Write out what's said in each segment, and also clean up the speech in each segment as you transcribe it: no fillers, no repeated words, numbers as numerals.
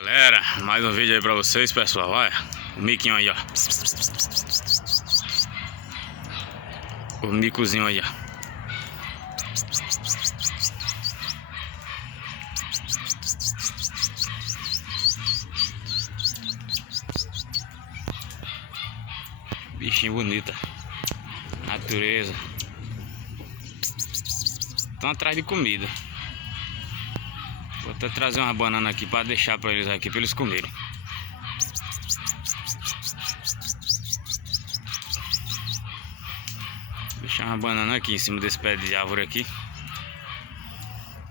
Galera, mais um vídeo aí pra vocês, pessoal. Olha, o miquinho aí, ó. O micozinho aí, ó. Bichinho bonita. Natureza. Estão atrás de comida. Vou até trazer uma banana aqui para deixar para eles aqui, para eles comerem. Deixar uma banana aqui em cima desse pé de árvore aqui,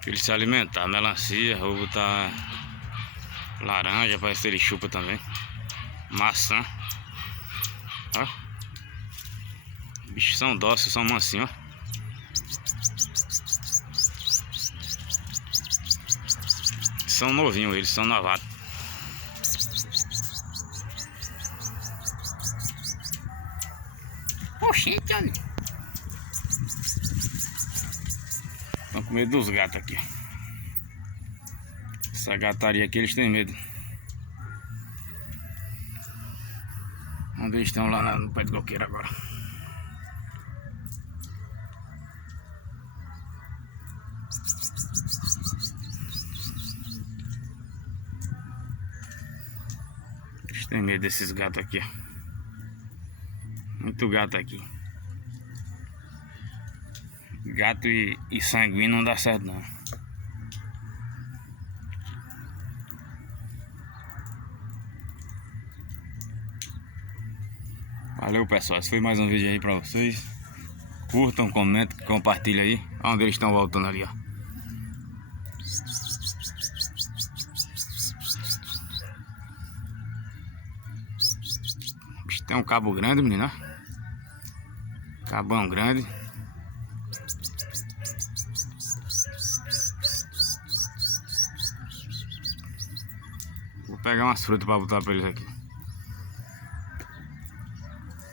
para eles se alimentar. Melancia, vou botar laranja, parece que ele chupa também. Maçã. Ó. Bichos são dóceis, são mansinhos, ó. São novinhos, eles são novatos. Oxente, olha. Estão com medo dos gatos aqui. Essa gataria aqui eles têm medo. Onde eles estão lá no pé de coqueiro agora. Eles têm medo desses gatos aqui, ó. Muito gato aqui. Gato e sanguíneo não dá certo não. Valeu, pessoal, esse foi mais um vídeo aí pra vocês. Curtam, comentem, compartilhem aí. Onde eles estão voltando ali, ó. Tem um cabo grande, menino, ó. Cabão grande. Vou pegar umas frutas pra botar pra eles aqui.